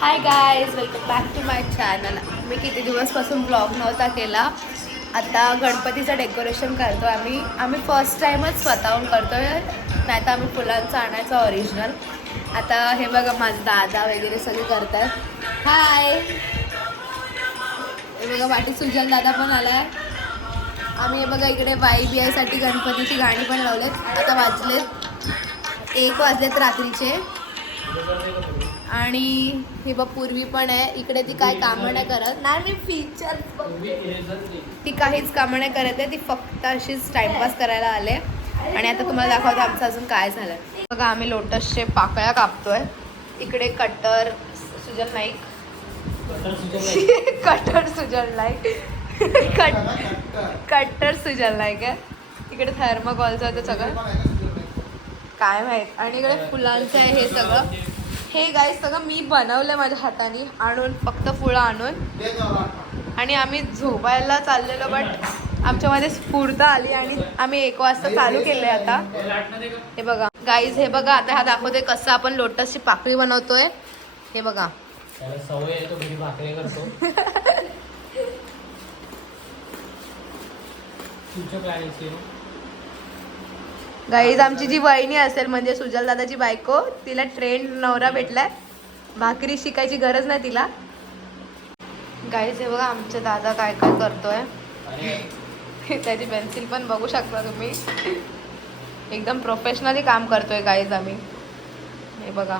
High guys, welcome back to my channel. मी किती दिवसपासून ब्लॉग नव्हता केला. आता गणपतीचं डेकोरेशन करतो आम्ही फर्स्ट टाईमच स्वतःहून करतो आहे. नाही तर आम्ही फुलांचं आणायचं ओरिजिनल. आता हे बघा माझे दादा वगैरे सगळे करतात. हाय, हे बघा वाटी सुजल दादा पण आला आहे. आम्ही हे बघा इकडे YBIसाठी गणपतीची गाणी पण लावलेत. आता वाजलेत 1 वाजलेत रात्रीचे. आणि हे बघ पूर्वी पण आहे इकडे. ती काय कामं नाही करत. नाही, मी फीचर ती काहीच कामं नाही करत आहे. ती फक्त अशीच टाइमपास करायला आले. आणि आता तुम्हाला दाखवतो आमचं अजून काय झालं. बघा आम्ही लोटसचे पाकळ्या कापतोय. इकडे कटर सुजल नाईक कटर सुजल नाईक कटर सुजल नाईक आहे. इकडे थर्माकोलचं होतं सगळं काय माहीत. आणि इकडे फुलांचं आहे हे सगळं. हे गाईस सगळं मी बनवलं माझ्या हाताने आणून, फक्त फुलं आणून. आणि आम्ही झोपायला चाललेलो बट आमच्यामध्ये स्फूर्त आली आणि आम्ही 1 वाजता चालू केलं आहे आता. हे बघा गाईज, हे बघा आता हा दाखवतोय कसं आपण लोटसची पाकळी बनवतोय. हे बघा सवय आहे, तो घरी भाकरी करतो. फ्युचर प्लॅनिंग गाईज, आमची जी वहिनी असेल म्हणजे सुजल दादाची बायको, तिला ट्रेंड नवरा भेटलाय. भाकरी शिकायची गरज नाही तिला. गाईज हे बघा आमचे दादा काय काय करतोय. त्याची पेन्सिल पण बघू शकता तुम्ही. एकदम प्रोफेशनली काम करतोय गाईज आम्ही. हे बघा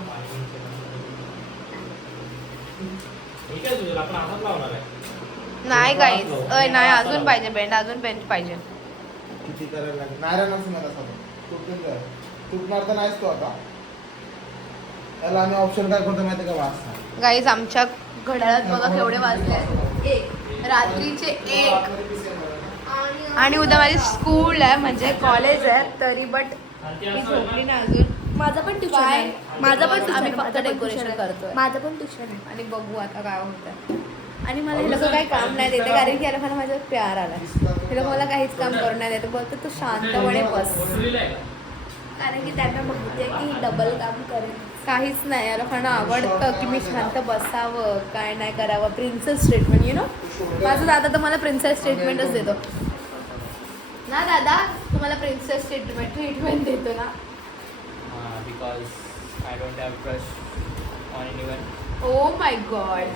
नाही गाईज, नाही अजून पाहिजे बेंड, अजून बेंच पाहिजे. किती करायला लागेल नारायण असं मला सांग. तुटणार तर नाहीच तो आता. त्याला आम्ही ऑप्शन काय करतो माहिती का, वाजता. गाईज आमच्या घड्याळात बघा केवढे वाजले. 1 रात्रीचे 1. आणि उद्या माझी स्कूल आहे म्हणजे कॉलेज आहे तरी बट मी झोपली नाही अजून. माझं पण ट्युशन आहे. माझं पण tuition आम्ही आहे. फक्त माझं पण डेकोरेशन tuition आहे. करतोय. माझं पण ट्युशन आहे. आणि बघू आता काय होतं. आणि मला हे लोक काही काम नाही देते कारण की याला माझ्यावर प्यार आला. हे लोक मला काहीच काम करून नाही देते. बोलतो तू शांतपणे बस. कारण की त्यांना माहिती आहे की डबल काम करेल. काहीच नाही, या लोकांना आवडतं की मी शांत बसावं, काय नाही करावं. Princess treatment you know. माझा दादा तर मला प्रिन्सेस ट्रीटमेंटच देतो ना. दादा तुम्हाला प्रिन्सेस ट्रीटमेंट देतो ना. Because I don't have crush on anyone. Oh my God.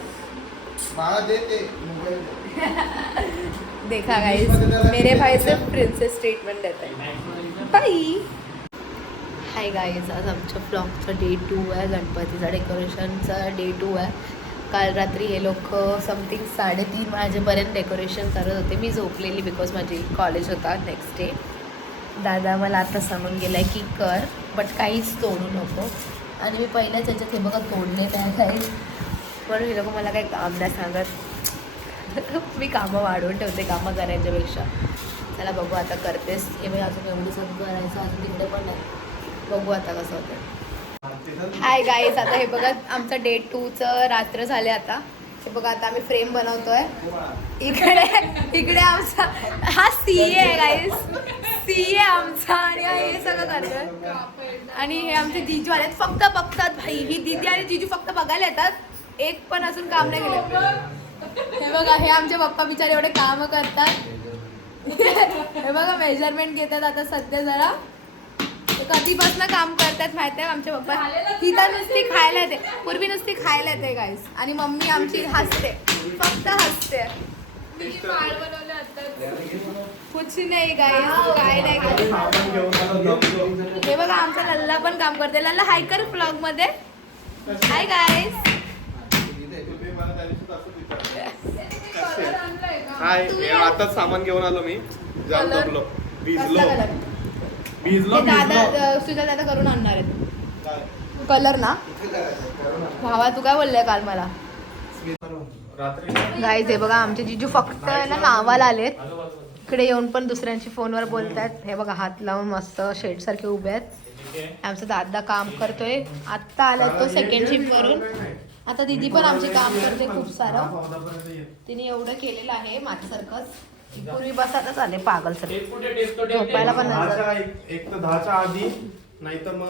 मला देते मोबाईल. देखा गाइस, मेरे भाई से प्रिन्सेस ट्रीटमेंट देते हैं. बाई. हाय गाईज, आज आमच्या ब्लॉगचा डे 2 आहे. गणपतीचा डेकोरेशनचा डे 2 आहे. काल रात्री हे लोक समथिंग 3:30 वाजेपर्यंत डेकोरेशन करत होते. मी झोपलेली बिकॉज माझी कॉलेज होता नेक्स्ट डे. दादा मला आता सांगून गेला आहे की कर बट काहीच तोडू नको. आणि मी पहिल्याच याच्यात हे बघा तोडलेलं आहे काही. पण हे लोक मला काही काम नाही सांगत. मी कामं वाढवून ठेवते कामं करायच्यापेक्षा. चला बघू आता करतेस. हे बघा अजून एवढं सगळं करायचं अजून तिकडे पण नाही. बघू आता कसं होतं. हाय गाईज, आता हे बघा आमचं डे 2चं रात्र झाले आता. हे बघा आता आम्ही फ्रेम बनवतोय. इकडे आमचा हा CA आहे गाईज. CA आमचा. आणि हे सगळं करतोय. आणि हे आमचे जीजू आलेत. फक्त बघतात भाई. ही दीदी आणि जीजू फक्त बघायला येतात. एक पण अजून काम नाही केलं. हे बघा हे आमचे पप्पा बिचारे एवढे कामं करतात. हे बघा मेजरमेंट घेतात आता सध्या जरा. कधीपासून काम करतात माहिती आहे आमच्या पप्पा. ती तर नुसती खायला येते. पूर्वी नुसती खायला येते गाईस. आणि मम्मी आमची हसते, फक्त हसते. कुछ नाही गाईस, काय नाही. हे बघा आमचा लल्ला पण काम करते. लल्ला हाय कर ब्लॉग मध्ये. Hi guys. हाय, आताच सामान घेऊन आलो मी. भिजलो. दादा सुद्धा दादा करून आणणार आहेत कलर ना. भावा तू काय बोललाय काल मला. गाईज हे बघा आमचे जीजू फक्त ना नावाला आलेत. इकडे येऊन पण दुसऱ्यांची फोनवर बोलतात. हे बघा हात लावून मस्त शेड सारखे उभे आहेत. आमचा दादा काम करतोय. आत्ता आला तो सेकंड शिफ्ट वरून. आता दीदी पण आमचे काम करते खूप सारं. तिने एवढं केलेलं आहे माझ्यासारखंच. पूर्वी बसातच आले पागल सर. झोपायला पण एक तर 10च्या आधी नाहीतर मग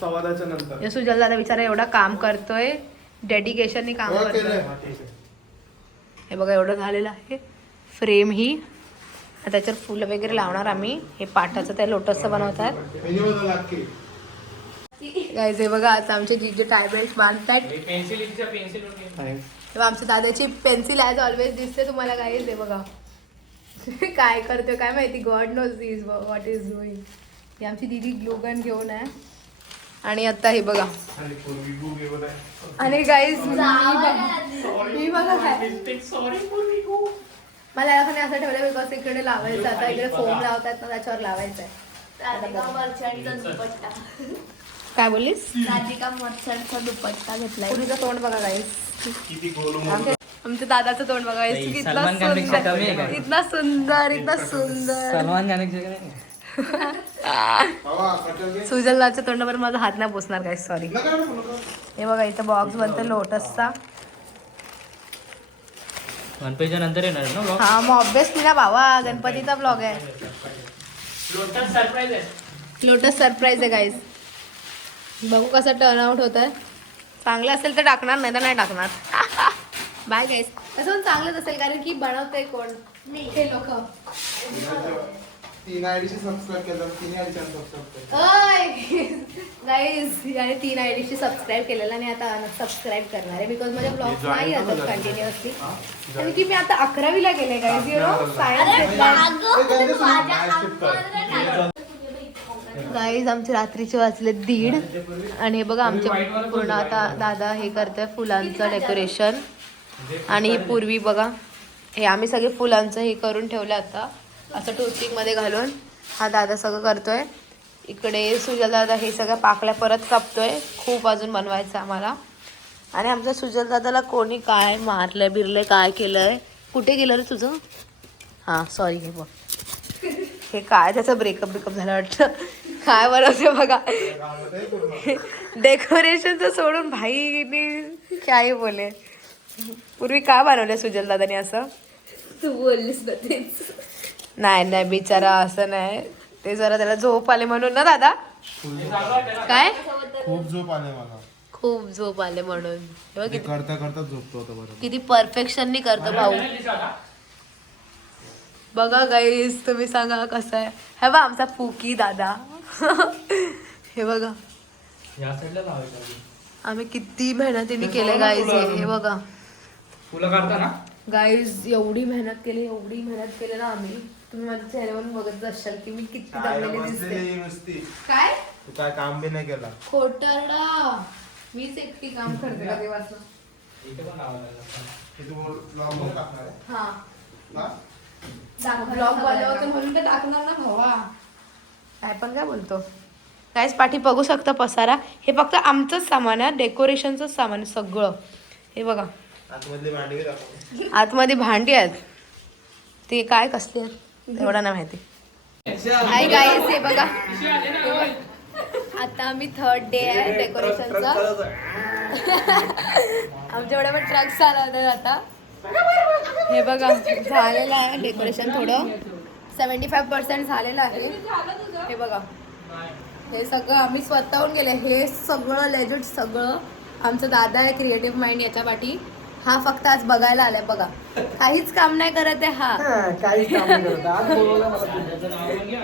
10:15 नंतर. सुजल दादा बिचारा एवढा काम करतोय. डेडिकेशनने काम हो, केलंय. करतोय. हे बघा एवढं झालेलं आहे. फ्रेम ही त्याच्यावर फुलं वगैरे लावणार आम्ही. हे पाटाचं त्या लोटसचं बनवतात. मेन्यू बदल अख्खी. गाईज हे बघा आता आमचे जीजे टाय बेल्ट बांधतात. पेन्सिल तेव्हा आमच्या दादाची पेन्सिल ॲज ऑलवेज दिसते तुम्हाला. गाईज हे बघा काय करतोय काय माहिती. God knows this what is doing. ही आमची दीदी ग्लूगन घेऊन आहे. आणि आता हे बघा. आणि गाईज मी बघा काय मला याला असं ठेवलं बिकॉज इकडे लावायचं. आता इकडे फोम लावतात ना त्याच्यावर लावायचं आहे. राधिका मर्चंटचा दुपट्टा. काय बोललीस. राधिका मर्चंटचा दुपट्टा घेतलाय. पुरीचं तोंड बघा गाईज. आमच्या दादाचं तोंड बघा गाईज. इतका सलमान खानपेक्षा कमी आहे सुंदर का? इतका सुंदर इतका सुंदर. सलमान खान बाबा, कटल घे. सुजलदाच्या तोंडावर माझा हात नाही पोचणार गाईज. सॉरी. नका रे, नका. हे बघा इथं बॉक्स बनतो लोटसचा. गणपतीच्या नंतर येणार ना vlog? हा मग ऑब्विसली ना बाबा गणपतीचा ब्लॉग आहे. लोटस सरप्राईज आहे. लोटस सरप्राईज आहे गाईज. बघू कसं टर्न आउट होत आहे. चांगलं असेल तर टाकणार नाही तर नाही टाकणार. Bye guys. तसं पण चांगलंच असेल कारण की बनवतंय कोण हे लोक. 3 आयडीशी सबस्क्राईब केलं. 3 आयडीशी सबस्क्राईब केलं. गाईज याने 3 आयडीशी सबस्क्राईब केलेलं आणि आता सबस्क्राईब करणार आहे बिकॉज माझे ब्लॉग नाही येतात कंटिन्युअसली. कारण की मी आता 11वीला गेले गाईज. यु नो सायन्स घेतलाय. गाईज आमचे रात्रीचे वाजले 1:30 आणि हे बघा आमचे पूर्ण आता दादा हे करतोय फुलांचं डेकोरेशन. आणि पूर्वी बघा हे आम्ही सगळे फुलांचं हे करून ठेवलं आता असं टूथपिकमध्ये घालून. हा दादा सगळं करतोय. इकडे सुजल दादा हे सगळं पाकळ्या परत कापतोय. खूप अजून बनवायचं आम्हाला. आणि आमच्या सुजल दादाला कोणी काय मारलंय बिरलंय काय केलंय. कुठे गेलं रे तुझं. हां सॉरी. हे बघ हे काय त्याचं ब्रेकअप झालं वाटतं. काय बनवते बघा. डेकोरेशनचं सोडून भाईने काय बोले. पूर्वी काय बनवलं सुजल दादाने असं. तू बोललीस ना तेच. नाही नाही बिचारा असं नाही. ते जरा त्याला झोप आले म्हणून ना दादा. काय खूप झोप आले मला. खूप झोप आले म्हणून. हे बघ मी करता करता झोपतो आता बरोबर. किती परफेक्शननी करतो भाऊ. बघा गाईस तुम्ही सांगा कसं आहे. हे बघा आमचा फुकी दादा. हे बघा या साईडला लावायचं. आम्ही किती मेहनतीने केले गाईज. हे बघा फुलं काढता ना गाईज एवढी मेहनत केली ना आम्ही. तुम्ही माझ्या चेहऱ्यावरून बघत असाल की मी किती दमलेली दिसते. काय तू काय काम बी नाही केला. खोटरडा. मीच एकटी काम करते का देवाचं. इथे पण लावायला लागतं. हे तू vlog मध्ये टाकणार आहे? हा हा? ब्लॉग बनवतो म्हणून तर टाकणार ना भावा. काय पण काय बोलतो. काहीच पाठी बघू शकता पसारा. हे फक्त आमचंच सामान आहे. डेकोरेशनचंच सामान आहे सगळं. हे बघा आतमधली भांडी बी दाखव. आतमध्ये भांडी आहेत. ते काय कसले एवढा नाही माहिती. हाय गाईस हे बघा आता आम्ही 3rd डे आहे डेकोरेशनचा. आमच्याकडे पण ट्रक्स आला होता आता. हे बघा झालेलं आहे डेकोरेशन. थोडं 75% झालेलं आहे. हे बघा हे सगळं आम्ही स्वतःहून केलं. हे सगळं लेजिट सगळं आमचं दादा आहे क्रिएटिव्ह माइंड याच्या पाठी. हा फक्त आज बघायला आलाय बघा. काहीच काम नाही करत आहे हा.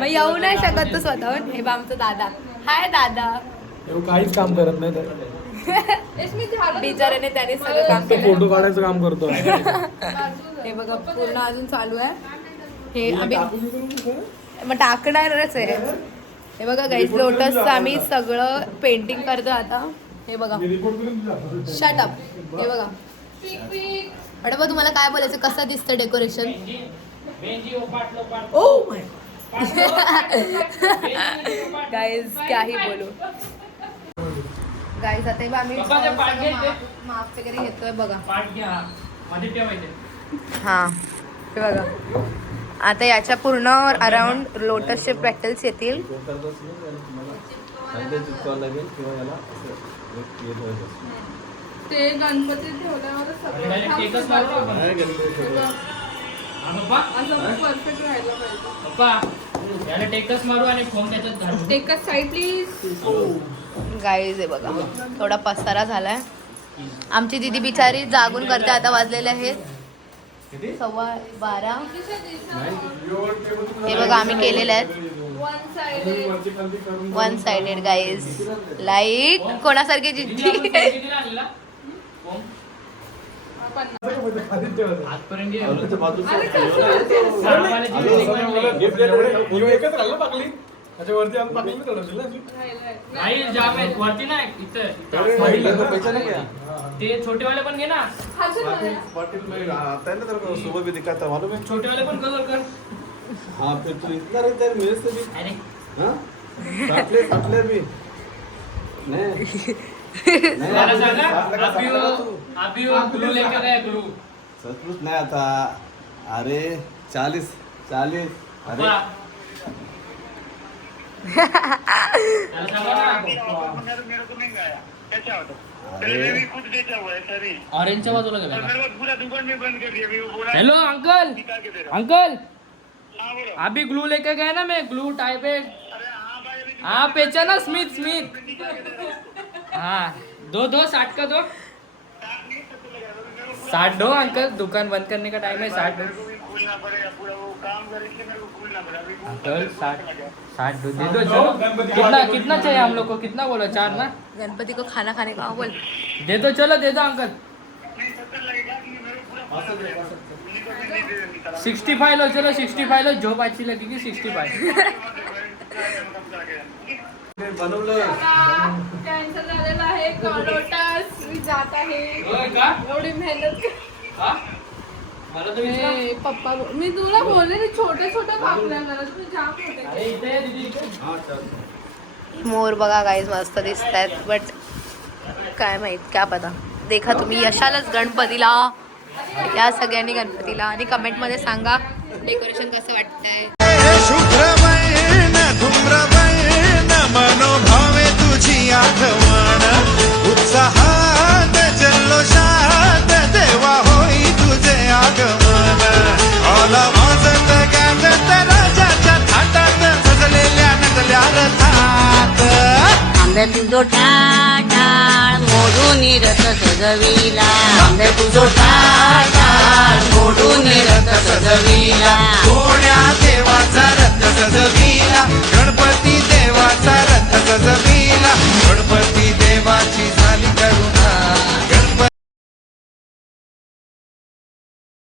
मग येऊ नाही शकत तो स्वतःहून. हे बघ आमचं दादा. हाय दादा. काहीच काम करत नाही तर बिचाराने त्याने सगळं काम केलं. फोटो काढायचं काम करतो. हे बघा पूर्ण अजून चालू आहे. हे आम्ही मग टाकणारच आहे. हे बघा गाईज लोटसचं आम्ही सगळं पेंटिंग करतो आता. हे बघा शट अप. हे बघा मॅडम तुम्हाला काय बोलायचं कसं दिसतं डेकोरेशन. ओ गाईज काही बोलू. गाईज आता आम्ही माप वगैरे घेतोय बघा. हा हे बघा आता याच्या पूर्ण अराउंड लोटसचे पेटल्स येतील. ते गणपती ठेवल्यावर परफेक्ट राहायला पाहिजे. टेकच मारू आणि फोन त्याच्यात घालू. एकच साईड प्लीज. गाईज आहे बघा थोडा पसारा झालाय. आमची दीदी बिचारी जागून करते. आता वाजलेले आहेत 12:15. हे बघा आम्ही केलेले आहेत वन साइडेड गाईज. लाईक कोणासारखी जिद्दी. आजपर्यंत एकच राहिलं पाकली त्याच्यावरती आम्ही पाकली नाही चढवशील ना नाही जाम आहेत वरती नाही इथं ते छोटेवाले पण घे ना. सुबह भी दिखाता मालूम है. छोटेवाले पण कलर कर. हाँ फिर तो इतना रहता है मेरे से भी. अरे हाँ साटले भी नहीं मला सांगा अभी वो ग्लू लेके गया ग्लू. सचमुच नहीं आता. अरे 40 अरे त्याला सांगा ना ऑरेंजच्या बाजूला गेला. हेलो अंकल अंकल अभी ग्लू लेके गए ना मैं ग्लू टाइप है. हाँ पहचाना स्मिथ हाँ दो 60 का दो 60 दो अंकल. दुकान बंद करने का टाइम है 60 दो अंकल 60 दो दे दो. चलो कितना चाहिए हम लोग को. कितना बोला 4 ना. गणपति को खाना खाने का बोल. दे दो चलो दे दो अंकल. 65 लो चलो 65 लो. झोप अच्छी लगेगी 65. कॅन्सल झालेला आहे. लोटस मी जात आहे. होय का? एवढी मेहनत हा? मला तर विचार. पप्पा मी तुला बोलले ना छोटे छोटे भाकऱ्या तुम्ही जाम होते. अरे इथे आहे दीदी इथे. मोर बघा गाईज मस्त दिसत आहेत बट काय माहित क्या पता. देखा तुम्ही यशालच गणपतीला या सगळ्यांनी गणपतीला आणि कमेंटमध्ये सांगा डेकोरेशन कसं वाटतंय. शुभ्रवर्ण धूम्रवर्ण मनोभावे तुझी आठवण उत्साहात जल्लोषात देवा होई तुझे आगमन. आला वाजत गाजत राजाच्या थाटात सजलेल्या नटल्या रथात. आंबे तुझो टाळ मोडून रथ सजविला. आंबे तुझो टाळ मोडून रथ सजविला. कोण्या